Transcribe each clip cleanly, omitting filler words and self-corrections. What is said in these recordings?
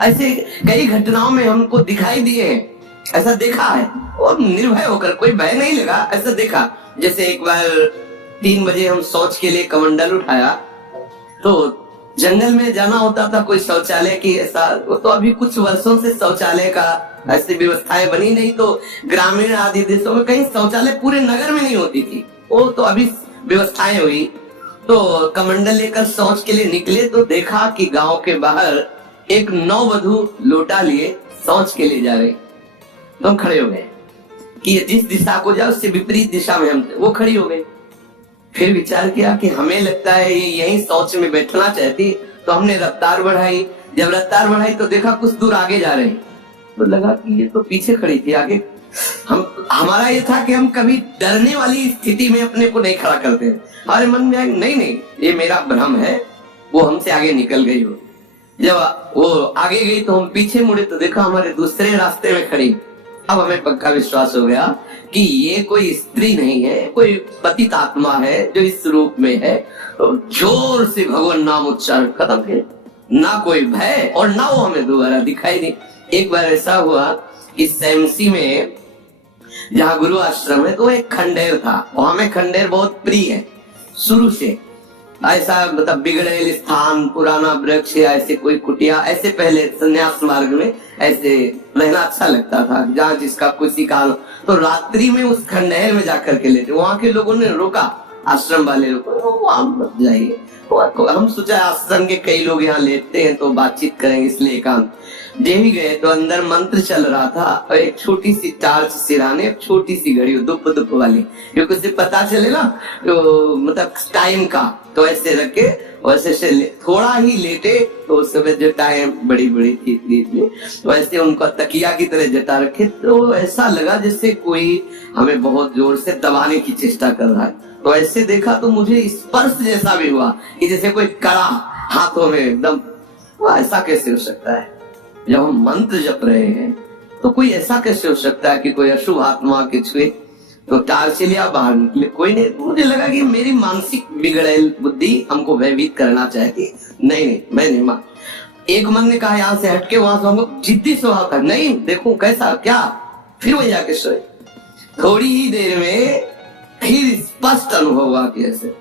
ऐसे कई घटनाओं में हमको दिखाई दिए, ऐसा देखा है और निर्भय होकर, कोई भय नहीं लगा, ऐसा देखा। जैसे एक बार 3 बजे हम शौच के लिए कमंडल उठाया, तो जंगल में जाना होता था, कोई शौचालय की ऐसा, तो अभी कुछ वर्षों से शौचालय का ऐसी व्यवस्थाएं बनी नहीं, तो ग्रामीण आदि देशों में कहीं शौचालय पूरे नगर में नहीं होती थी, वो तो अभी व्यवस्थाएं हुई। तो कमंडल लेकर शौच के लिए निकले तो देखा कि गांव के बाहर एक नववधु लोटा लिए शौच के लिए जा रही। तो हम खड़े हो गए कि जिस दिशा को जाओ उससे विपरीत दिशा में हम, वो खड़ी हो गई। फिर विचार किया कि हमें लगता है ये यहीं शौच में बैठना चाहती, तो हमने रफ्तार बढ़ाई। जब रफ्तार बढ़ाई तो देखा कुछ दूर आगे जा रही, तो लगा कि ये तो पीछे खड़ी थी, आगे। हमारा ये था कि हम कभी डरने वाली स्थिति में अपने को नहीं खड़ा करते। हमारे मन में आए नहीं ये मेरा भ्रम है, वो हमसे आगे निकल गई हो। जब वो आगे गई तो हम पीछे मुड़े तो देखा हमारे दूसरे रास्ते में खड़ी। अब हमें पक्का विश्वास हो गया कि ये कोई स्त्री नहीं है, कोई पतित आत्मा है जो इस रूप में है। तो जोर से भगवान नाम उच्चारण खत्म किया, ना कोई भय और ना वो हमें दोबारा दिखाई दी। एक बार ऐसा हुआ कि सैमसी में जहाँ गुरु आश्रम है, तो एक खंडेर था, वहां में खंडेर बहुत प्रिय है शुरू से। ऐसा मतलब बिगड़ेल स्थान, पुराना वृक्ष या ऐसे कोई कुटिया, ऐसे पहले संन्यास मार्ग में ऐसे रहना अच्छा लगता था, जहाँ जिसका किसी का। तो रात्रि में उस खंडहर में जाकर के लेते, वहां के लोगों ने रोका, आश्रम वाले लोग, वहां मत जाइए। हम सोचा आश्रम के कई लोग यहाँ लेते हैं तो बातचीत करेंगे, इसलिए एकांत। ही गए तो अंदर मंत्र चल रहा था और एक छोटी सी टार्च सिराने, एक छोटी सी घड़ी दुप दुप वाली, क्योंकि उसे पता चले ना तो मतलब टाइम का, तो ऐसे रखे वैसे से थोड़ा ही लेटे, तो उस समय जो टाइम बड़ी बड़ी थी वैसे उनको तकिया की तरह जटा रखे, तो ऐसा लगा जैसे कोई हमें बहुत जोर से दबाने की चेष्टा कर रहा है। तो ऐसे देखा तो मुझे स्पर्श जैसा भी हुआ कि जैसे कोई कड़ा हाथों में एकदम। ऐसा कैसे हो सकता है? जब हम मंत्र जप रहे हैं तो कोई ऐसा कैसे हो सकता है कि कोई अशुभ आत्मा के छुए? तो टार्च लिया, बाहर निकले, कोई नहीं। मुझे लगा कि मेरी मानसिक बिगड़ेल बुद्धि हमको भयभीत करना चाहती। नहीं मैं नहीं मान। एक मन ने कहा यहाँ से हटके, वहां से हमको जिद्दी स्वभाव था, नहीं देखो कैसा क्या। फिर वही जाके सोए। थोड़ी ही देर में फिर स्पष्ट अनुभव हुआ कि ऐसे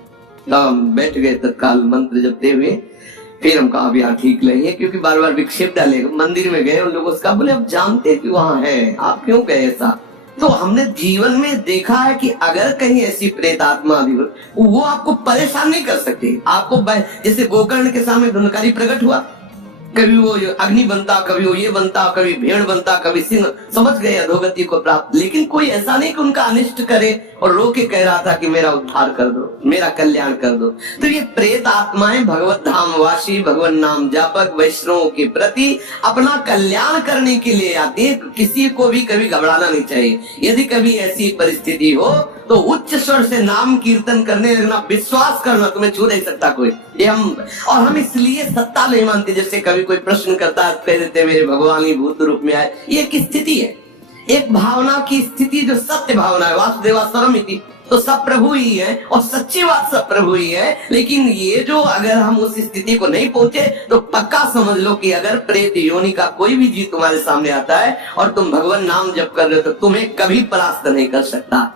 हम बैठ गए तत्काल मंत्र जपते हुए। फिर हम कहा अभी ठीक नहीं है, क्योंकि बार बार विक्षेप डालेगा। मंदिर में गए, उन लोगों से कहा बोले अब जानते कि वहां है, आप क्यों गए ऐसा? तो हमने जीवन में देखा है कि अगर कहीं ऐसी प्रेत आत्मा भी हो, वो आपको परेशान नहीं कर सकती। आपको जैसे गोकर्ण के सामने धुंधकारी प्रकट हुआ, कभी वो अग्नि बनता, कभी वो ये बनता, कभी भेड़ बनता, कभी सिंह, समझ गए अधोगति को प्राप्त। लेकिन कोई ऐसा नहीं कि उनका अनिष्ट करे और रो के कह रहा था कि मेरा उद्धार कर दो, मेरा कल्याण कर दो। तो ये प्रेत आत्माएं भगवत धाम वासी, भगवान नाम जापक वैष्णवों के प्रति अपना कल्याण करने के लिए आती है। किसी को भी कभी घबराना नहीं चाहिए। यदि कभी ऐसी परिस्थिति हो तो उच्च स्वर से नाम कीर्तन करने लगना, विश्वास करना तुम्हें छू नहीं सकता कोई। ये हम इसलिए सत्ता नहीं मानते। जैसे कभी कोई प्रश्न करता है, कह देते मेरे भगवान ही भूत रूप में आए। ये एक स्थिति है, एक भावना की स्थिति जो सत्य भावना है। वासुदेवा सर्वमिति, तो सब प्रभु ही है और सच्ची बात सब प्रभु ही है। लेकिन ये जो अगर हम उस स्थिति को नहीं पहुंचे तो पक्का समझ लो कि अगर प्रेत योनि का कोई भी जीव तुम्हारे सामने आता है और तुम भगवान नाम जप कर रहे हो तो तुम्हें कभी परास्त नहीं कर सकता।